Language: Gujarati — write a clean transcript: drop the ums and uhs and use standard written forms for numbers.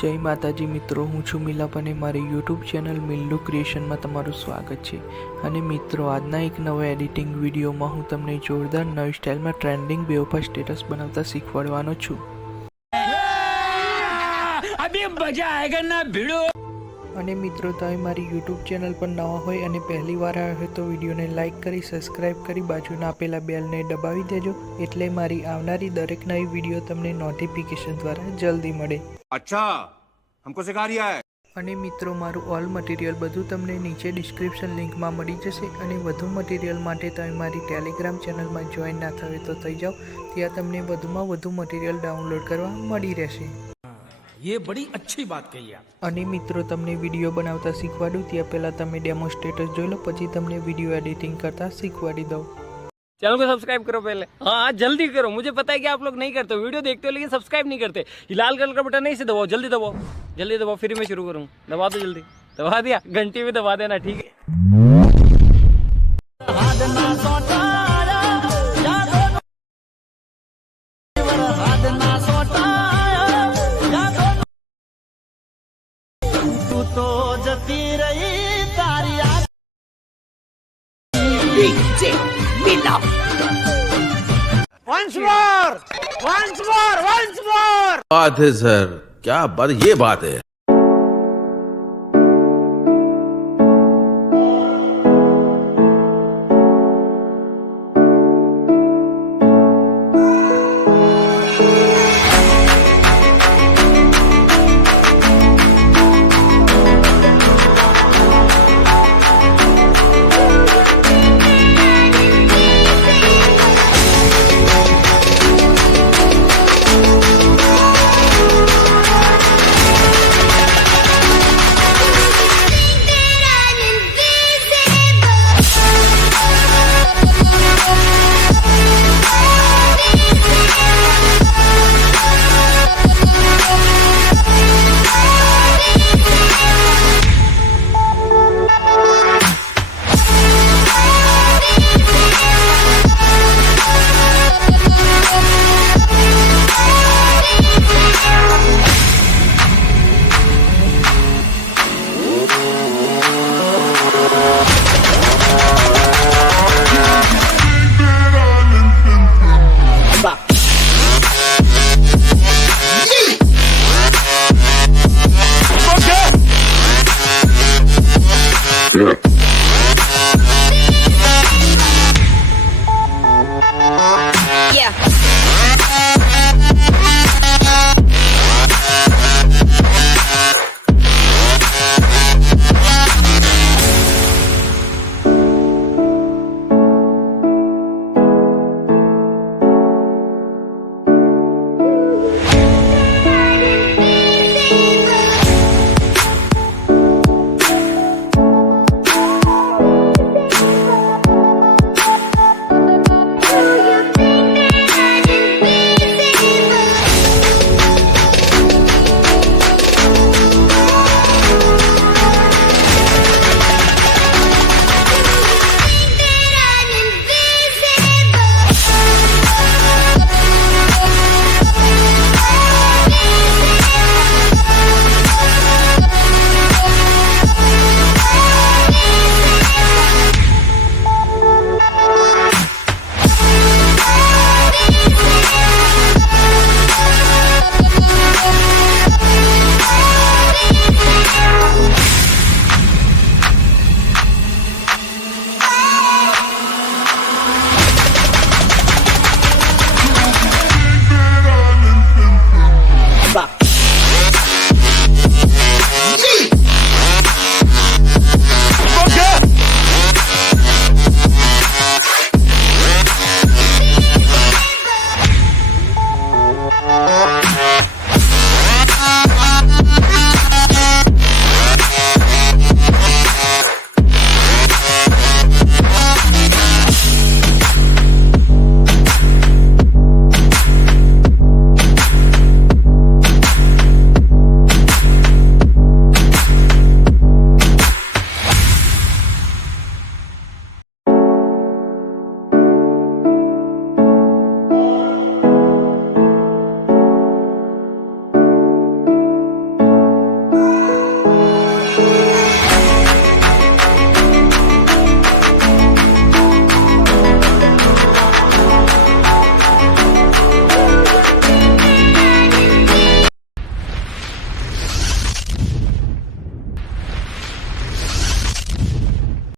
જય માતાજી મિત્રો, હું છું મિલાપ અને મારી યુટ્યુબ ચેનલ મિલ્લુ ક્રિએશનમાં તમારું સ્વાગત છે। અને મિત્રો, આજના એક નવા એડિટિંગ વિડીયોમાં હું તમને જોરદાર નવી સ્ટાઇલમાં ટ્રેન્ડિંગ બેવફા સ્ટેટસ બનાવતા શીખવાડવાનો છું। અભી મજા આયેગા ના ભીડો। અને મિત્રો, તમે મારી યુટ્યુબ ચેનલ પર નવા હોય અને પહેલી વાર આવ્યા હોય તો વિડીયોને લાઇક કરી, સબસ્ક્રાઇબ કરી, બાજુના આપેલા બેલને દબાવી દેજો, એટલે મારી આવનારી દરેક નવી વિડીયો તમને નોટિફિકેશન દ્વારા જલ્દી મળે। अच्छा, हमको सिखा रिया है। અને મિત્રો, મારું ઓલ મટીરિયલ બધું તમને નીચે ડિસ્ક્રિપ્શન લિંકમાં મળી જશે। અને વધુ મટીરિયલ માટે તમે મારી ટેલિગ્રામ ચેનલમાં જોઈન ના થવે તો થઈ જાઓ, ત્યાં તમને વધુમાં વધુ મટીરિયલ ડાઉનલોડ કરવા મળી રહેશે। ये बड़ी अच्छी बात कही आप। અને મિત્રો, તમને વિડીયો બનાવતા શીખવાડું ત્યાં પહેલાં તમે ડેમો સ્ટેટસ જોઈ લો, પછી તમને વિડીયો એડિટિંગ करता सिखवाड़ी दो। चैनल को सब्सक्राइब करो पहले। हाँ जल्दी करो, मुझे पता है कि आप लोग नहीं करते, वीडियो देखते हो लेकिन सब्सक्राइब नहीं करते। ये लाल कलर का बटन नहीं से दबाओ, जल्दी दबाओ, जल्दी दबाओ, फिर मैं शुरू करूँ। दबा दो जल्दी, दबा दिया, घंटी में दबा देना, ठीक है। once more। बात है सर, क्या बात, ये बात है।